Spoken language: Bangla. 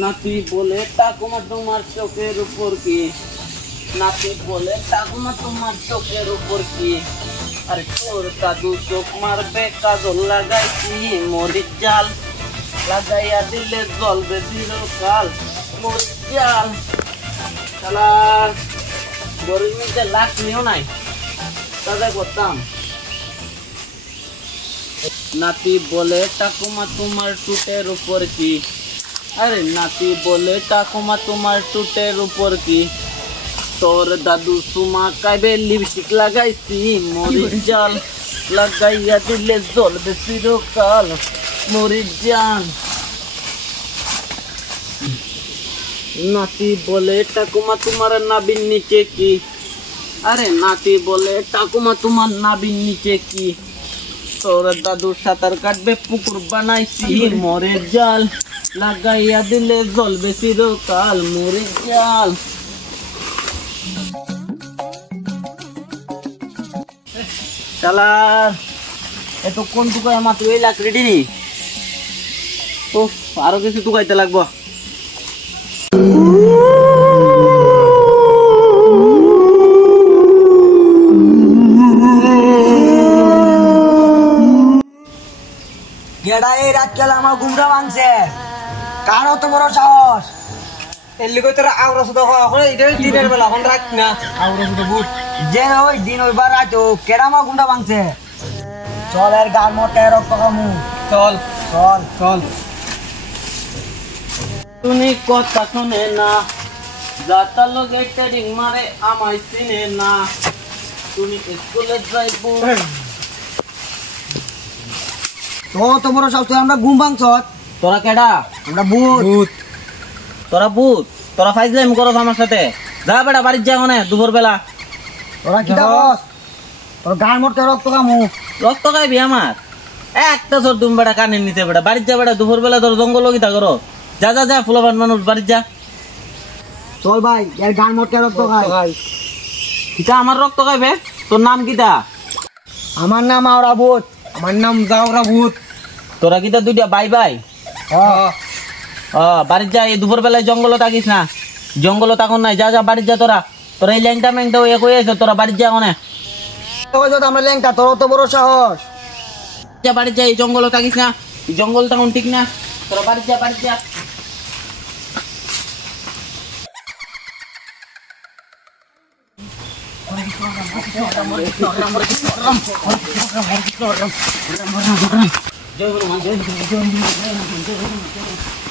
নাতি বলে ঠাকুমা তোমার চোখের উপর কি? নাতি বলে ঠাকুমা তোমার চোখের উপর কি? আরে তোর দাদু চোখ মারবে কাজল লাগাইছি মরিচ জাল, লাগাইয়া দিলে জ্বলবে চিরকাল মরিচ জাল। শালা গরিব মধ্যে লাকড়িও নাই, তাদের করতাম। নাতি বলে ঠাকুমা তোমার টুটের উপর কি? আরে নাতি বলে ঠাকুমা তোমার টুটের উপর কি? তোর দাদু সুমা কাইবে লিপস্টিক লাগাইছি মরিচ জাল, লাগাইয়া দিলে জ্বলবে চিরকাল মরিচ জাল। নাতি বলে ঠাকুমা তোমার নাবির নিচে কি? আরে নাতি বলে ঠাকুমা তোমার নাবির নিচে কি? তোর দাদু সাঁতার কাটবে পুকুর বানাইছি মরিচ জাল, লাগাইয়া দিলে জ্বলবে চিরকাল মরিচ জাল। শালার এত কোন টুকায় মাত্র এই লাকড়ি নি, তো আরো কিছু টুকাইতে লাগবো। এই রাত কেলা আমার ঘুমটা ভাঙছে, কার অত বড় সাহস? এর লিগে তোরা আওরা শুধু করে এটা দিনের বেলা এখন রাত না আওরা শুধু বুট যে ওই দিন ওইবার রাত কেডা আমার ঘুমটা ভাঙছে। চল এর গান মোটে রক্ত কামু, চল চল চল। তুমি কথা শুনে না, যাতা লগে ট্রেডিং মারে আমায় চিনে না। তুমি স্কুলে যাইবো তো তো বড় সাহস, তুই আমরা ঘুম ভাঙছ? তোরা কেডা? আমরা ভূত। তোরা ভূত? তোরা ফাইজলামি করছ আমার সাথে? যা বেটা বাড়ির যা মনে দুপুর বেলা। তোরা কি দাস? তোর গান মোটে রক্ত কামু। রক্ত খাইবি আমার? একটা সর তুমি বেটা কানের নিচে বেটা বাড়ির যা বেটা দুপুর বেলা তোর জঙ্গল লগিতা করো। যা যা যা ফুলবান মানুষ বাড়ির যা। চল ভাই এর গান মোটে রক্ত খাই। কিতা আমার রক্ত খাইবে? তোর নাম কিতা? আমার নাম আওরা ভূত। আমার নাম জাওরা ভূত। তোরা কিতা দুইটা বাই বাই? বাড়ির যা, এই দুপুর বেলায় জঙ্গল থাকিস না, জঙ্গল তখন নাই। যা যা বাড়ির যা তোরা। তোরা এই ল্যাংটা ম্যাংটা এ কই আইছ? তোরা বাড়ির যা মনে আমরা ল্যাংটা, তোর অত বড় সাহস? যা বাড়ির যা, এই জঙ্গল থাকিস না, জঙ্গল তখন ঠিক না। তোরা বাড়ির যা, বাড়ির যা। জয় হনুমান, জয় হনুমান, জয় হনুমান, জয় হনুমান, জয় হনুমান, জয় হনুমান।